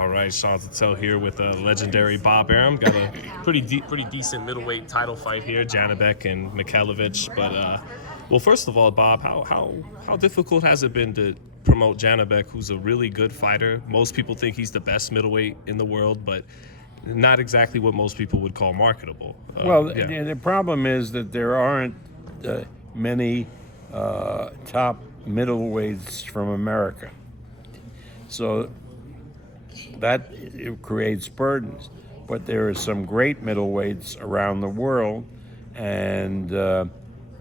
All right, Sean Tell here with legendary Bob Arum. Got a pretty decent middleweight title fight here, Janibek and Mikhailovich. But well, first of all, Bob, how difficult has it been to promote Janibek, who's a really good fighter? Most people think he's the best middleweight in the world, but not exactly what most people would call marketable. The problem is that there aren't many top middleweights from America. So that it creates burdens. But there are some great middleweights around the world, and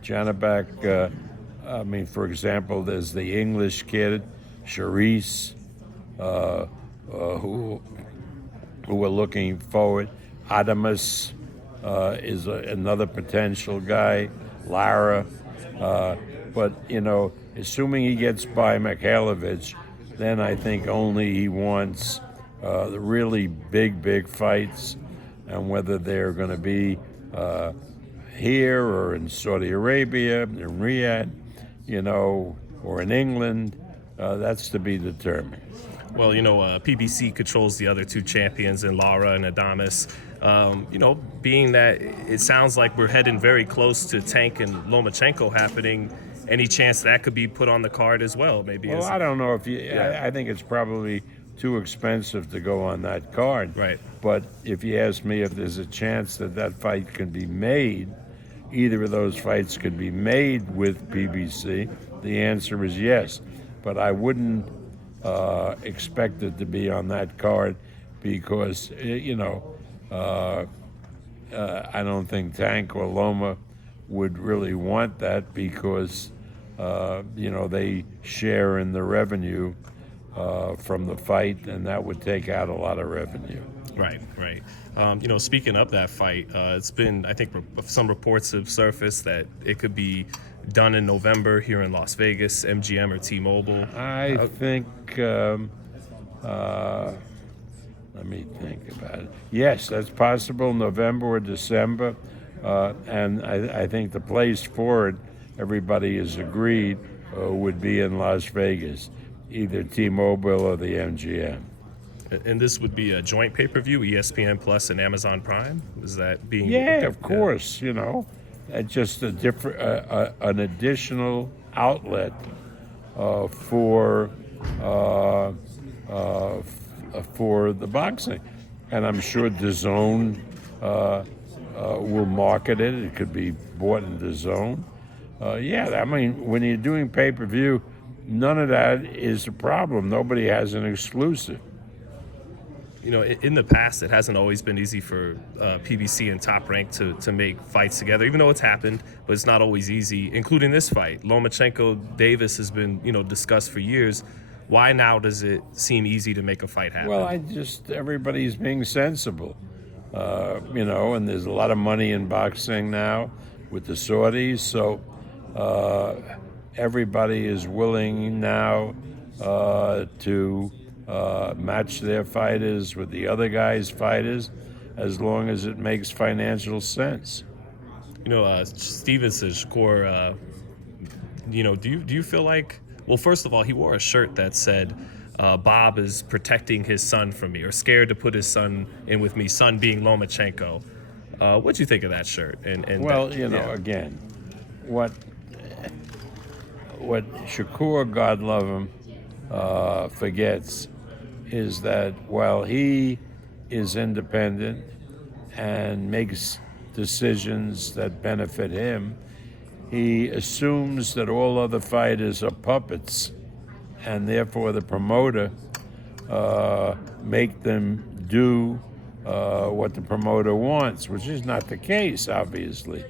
Janibek, for example, there's the English kid, Charisse, who are looking forward. Adamus is another potential guy, Lara. But, assuming he gets by Mikhailovich, then I think only he wants the really big fights, and whether they're going to be here or in Saudi Arabia, in Riyadh, or in England, that's to be determined. Well, PBC controls the other two champions in Lara and Adamus. Being that it sounds like we're heading very close to Tank and Lomachenko happening, any chance that could be put on the card as well? Maybe. Well, I don't know if you. Yeah. I think it's probably too expensive to go on that card. Right. But if you ask me if there's a chance that fight can be made, either of those fights could be made with PBC, the answer is yes. But I wouldn't expect it to be on that card because, I don't think Tank or Loma would really want that because, they share in the revenue from the fight, and that would take out a lot of revenue. Right. Speaking of that fight, it's been, I think, some reports have surfaced that it could be done in November here in Las Vegas, MGM or T-Mobile. I think, let me think about it. Yes, that's possible, November or December. And I think the place for it, everybody has agreed, would be in Las Vegas, either T-Mobile or the MGM. And this would be a joint pay-per-view, ESPN Plus and Amazon Prime? Is that being? Yeah, of course. Just a different, an additional outlet for the boxing, and I'm sure DAZN will market it. It could be bought in DAZN. When you're doing pay-per-view, none of that is a problem. Nobody has an exclusive. In the past, it hasn't always been easy for PBC and Top Rank to make fights together, even though it's happened, but it's not always easy, including this fight. Lomachenko-Davis has been, discussed for years. Why now does it seem easy to make a fight happen? Well, everybody's being sensible, and there's a lot of money in boxing now with the Saudis, so everybody is willing now to match their fighters with the other guy's fighters, as long as it makes financial sense. Stevenson, Shakur, do you feel like, well, first of all, he wore a shirt that said, Bob is protecting his son from me, or scared to put his son in with me, son being Lomachenko. What'd you think of that shirt? Again, what Shakur, God love him, forgets is that while he is independent and makes decisions that benefit him, he assumes that all other fighters are puppets, and therefore the promoter make them do what the promoter wants, which is not the case, obviously,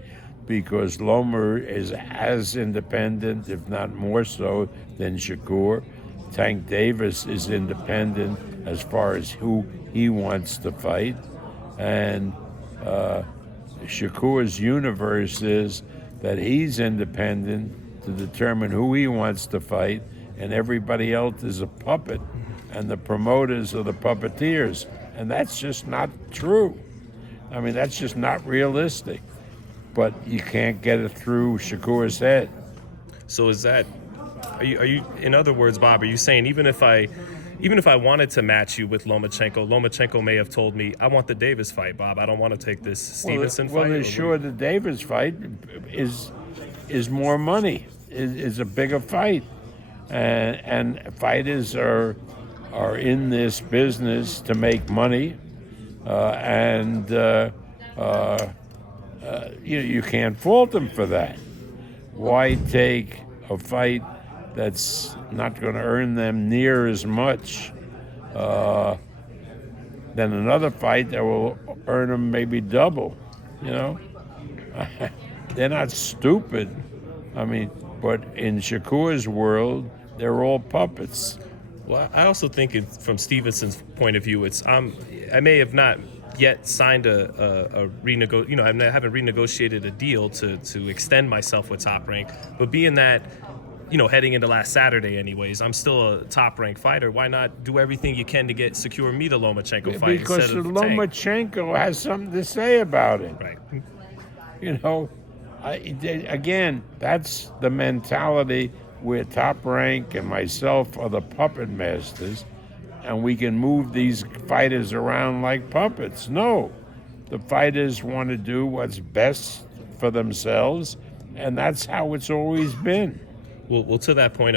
because Loma is as independent, if not more so, than Shakur. Tank Davis is independent as far as who he wants to fight, and Shakur's universe is that he's independent to determine who he wants to fight, and everybody else is a puppet, and the promoters are the puppeteers, and that's just not true. That's just not realistic, but you can't get it through Shakur's head. So are you, in other words, Bob, are you saying even if I even if I wanted to match you with Lomachenko may have told me, I want the Davis fight, Bob. I don't want to take this Stevenson well, fight. Well, sure, the Davis fight is more money, is a bigger fight, and fighters are in this business to make money, and you can't fault them for that. Why take a fight that's not going to earn them near as much than another fight that will earn them maybe double? They're not stupid. I mean, but in Shakur's world, they're all puppets. Well, I also think from Stevenson's point of view, I may have not yet signed a renegotiate. I haven't renegotiated a deal to extend myself with Top Rank. But being that, heading into last Saturday, anyways, I'm still a Top Rank fighter. Why not do everything you can to secure me the Lomachenko fight Because instead of Tank? Lomachenko has something to say about it. Right. Again, that's the mentality where Top Rank and myself are the puppet masters, and we can move these fighters around like puppets. No, the fighters want to do what's best for themselves, and that's how it's always been. Well, to that point